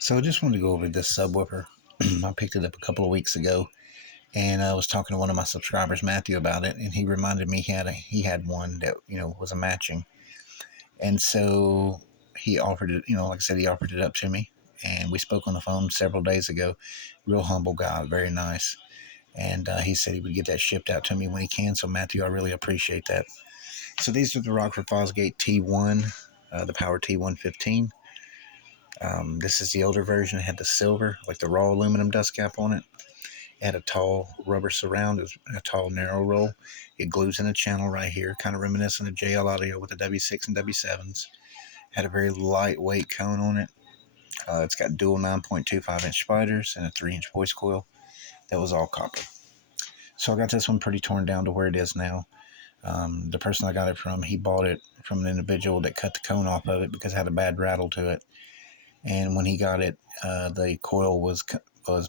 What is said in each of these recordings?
So I just wanted to go over this subwoofer. I picked it up a couple of weeks ago, and I was talking to one of my subscribers, Matthew, about it, and he reminded me he had one that was a matching, and so he offered it. Like I said, he offered it up to me, and we spoke on the phone several days ago. Real humble guy, very nice, and he said he would get that shipped out to me when he can. So Matthew, I really appreciate that. So these are the Rockford T1, the Power T115. This is the older version. It had the silver, like the raw aluminum dust cap on it. It had a tall rubber surround. It was a tall, narrow roll. It glues in a channel right here, kind of reminiscent of JL Audio with the W6 and W7s. Had a very lightweight cone on it. It's got dual 9.25-inch spiders and a 3-inch voice coil. That was all copper. So I got this one pretty torn down to where it is now. The person I got it from, he bought it from an individual that cut the cone off of it because it had a bad rattle to it. And when he got it, the coil was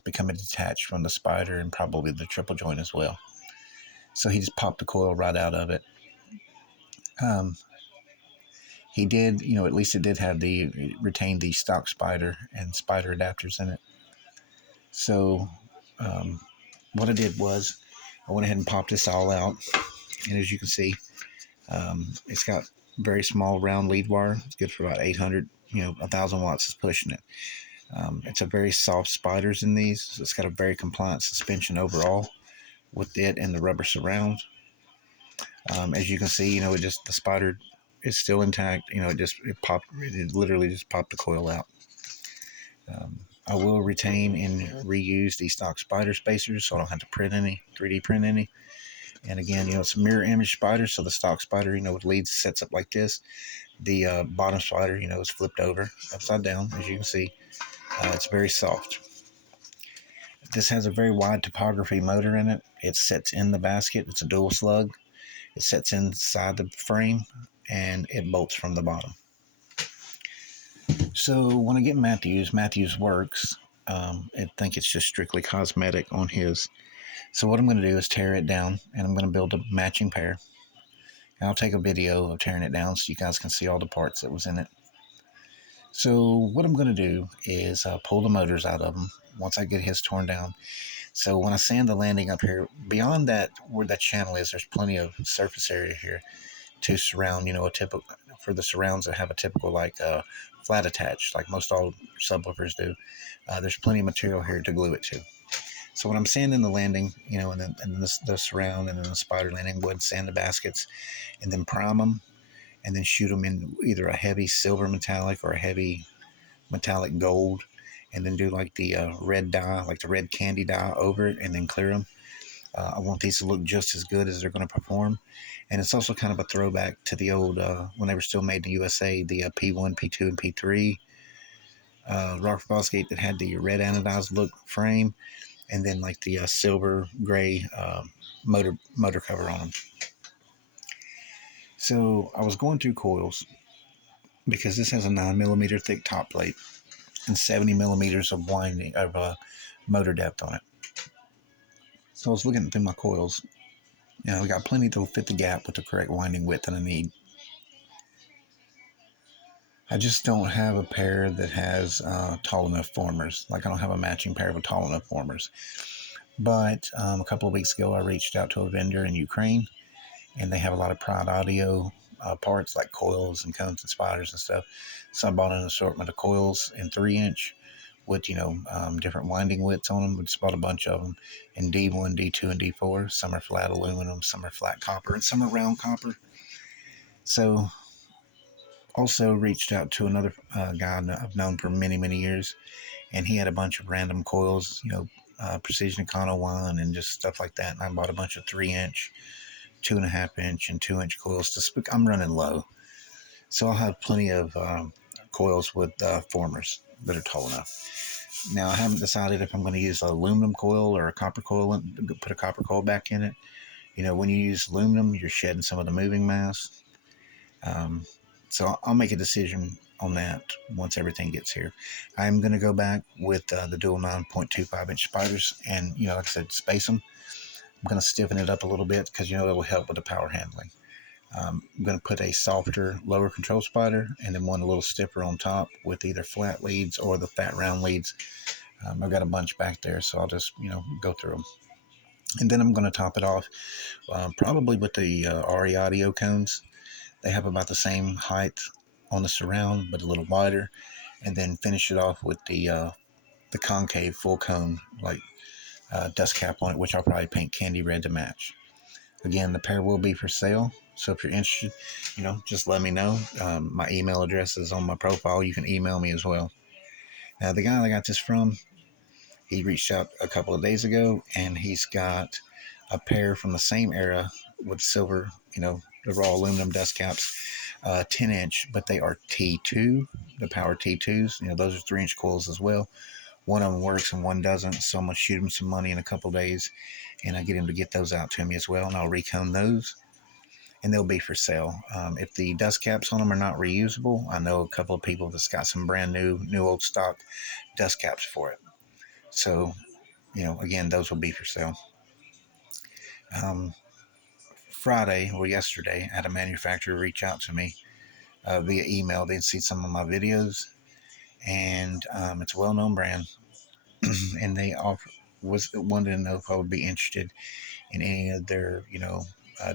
becoming detached from the spider and probably the triple joint as well. So he just popped the coil right out of it. He did, at least it did have retained the stock spider and spider adapters in it. So what I did was I went ahead and popped this all out. And as you can see, it's got very small round lead wire. It's good for about 800, 1,000 watts is pushing it. It's a very soft spiders in these, so it's got a very compliant suspension overall with it and the rubber surround. As you can see, the spider is still intact. It literally just popped the coil out. I will retain and reuse these stock spider spacers, so I don't have to print any, 3D print any. And again, it's a mirror image spider, so the stock spider, with leads sets up like this. The bottom spider, is flipped over, upside down, as you can see. It's very soft. This has a very wide topography motor in it. It sits in the basket. It's a dual slug. It sits inside the frame, and it bolts from the bottom. So when I get Matthews works. I think it's just strictly cosmetic on his. So what I'm going to do is tear it down, and I'm going to build a matching pair. And I'll take a video of tearing it down so you guys can see all the parts that was in it. So what I'm going to do is pull the motors out of them once I get his torn down. So when I sand the landing up here, beyond that, where that channel is, there's plenty of surface area here to surround, a typical, for the surrounds that have a typical flat attach, like most all subwoofers do. There's plenty of material here to glue it to. So when I'm sanding the landing, and then the surround and then the spider landing, go ahead and sand the baskets and then prime them and then shoot them in either a heavy silver metallic or a heavy metallic gold, and then do like the red dye, like the red candy dye over it, and then clear them. I want these to look just as good as they're going to perform. And it's also kind of a throwback to the old, when they were still made in the USA, the P1, P2, and P3 Rockford Fosgate that had the red anodized look frame, and then like the silver gray motor cover on them. So I was going through coils because this has a 9mm thick top plate and 70mm of winding of motor depth on it. So I was looking through my coils. We got plenty to fit the gap with the correct winding width that I need. I just don't have a pair that has tall enough formers. Like I don't have a matching pair with tall enough formers. But a couple of weeks ago, I reached out to a vendor in Ukraine, and they have a lot of Pride Audio parts like coils and cones and spiders and stuff. So I bought an assortment of coils in 3-inch with, different winding widths on them. We just bought a bunch of them in D1, D2, and D4. Some are flat aluminum, some are flat copper, and some are round copper. So also reached out to another guy I've known for many, many years, and he had a bunch of random coils, Precision Econo 1 and just stuff like that. And I bought a bunch of 3-inch, 2.5-inch, and 2-inch coils. I'm running low, so I'll have plenty of coils with formers that are tall enough. Now I haven't decided if I'm going to use an aluminum coil or a copper coil and put a copper coil back in it. When you use aluminum, you're shedding some of the moving mass. So I'll make a decision on that once everything gets here. I'm going to go back with the dual 9.25-inch spiders and, like I said, space them. I'm going to stiffen it up a little bit because, it will help with the power handling. I'm going to put a softer lower control spider and then one a little stiffer on top with either flat leads or the fat round leads. I've got a bunch back there, so I'll just go through them. And then I'm going to top it off probably with the RE audio cones. They have about the same height on the surround, but a little wider. And then finish it off with the concave full cone, like dust cap on it, which I'll probably paint candy red to match. Again, the pair will be for sale. So if you're interested, just let me know. My email address is on my profile. You can email me as well. Now, the guy I got this from, he reached out a couple of days ago, and he's got a pair from the same era with silver, the raw aluminum dust caps, 10-inch, but they are T2, the power T2s. Those are 3-inch coils as well. One of them works and one doesn't, so I'm going to shoot him some money in a couple of days, and I get him to get those out to me as well, and I'll recone those, and they'll be for sale. If the dust caps on them are not reusable, I know a couple of people that's got some brand new old stock dust caps for it. So, again, those will be for sale. Um, Friday or yesterday, I had a manufacturer reach out to me via email. They'd see some of my videos, and it's a well-known brand, and they wanted to know if I would be interested in any of their,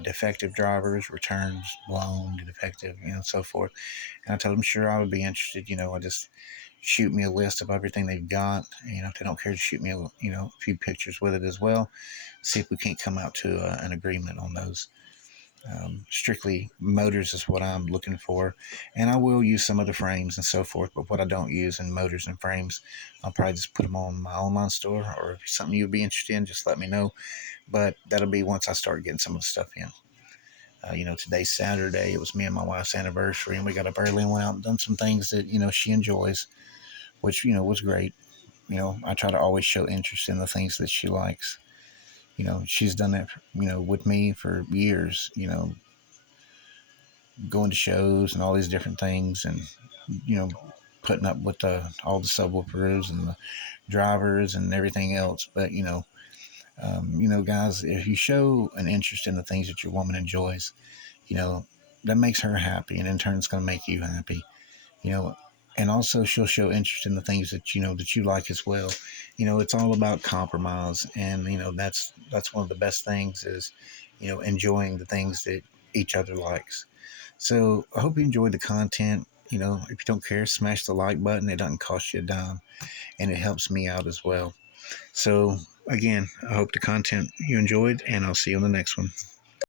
defective drivers, returns, blown, defective, so forth. And I told them, sure, I would be interested. I just shoot me a list of everything they've got. If they don't care to shoot me, a few pictures with it as well. See if we can't come out to an agreement on those. Strictly motors is what I'm looking for, and I will use some of the frames and so forth, but what I don't use in motors and frames, I'll probably just put them on my online store, or if it's something you'd be interested in, just let me know. But that'll be once I start getting some of the stuff in. Today's Saturday. It was me and my wife's anniversary, and we got up early and went out and done some things that she enjoys, which was great. I try to always show interest in the things that she likes. She's done that, with me for years, going to shows and all these different things, and, putting up with all the subwoofers and the drivers and everything else. But, guys, if you show an interest in the things that your woman enjoys, that makes her happy, and in turn, it's going to make you happy. you know, and also she'll show interest in the things that you like as well. It's all about compromise, and that's one of the best things is enjoying the things that each other likes. So I hope you enjoyed the content. If you don't care, smash the like button. It doesn't cost you a dime, and it helps me out as well. So again, I hope the content you enjoyed, and I'll see you on the next one.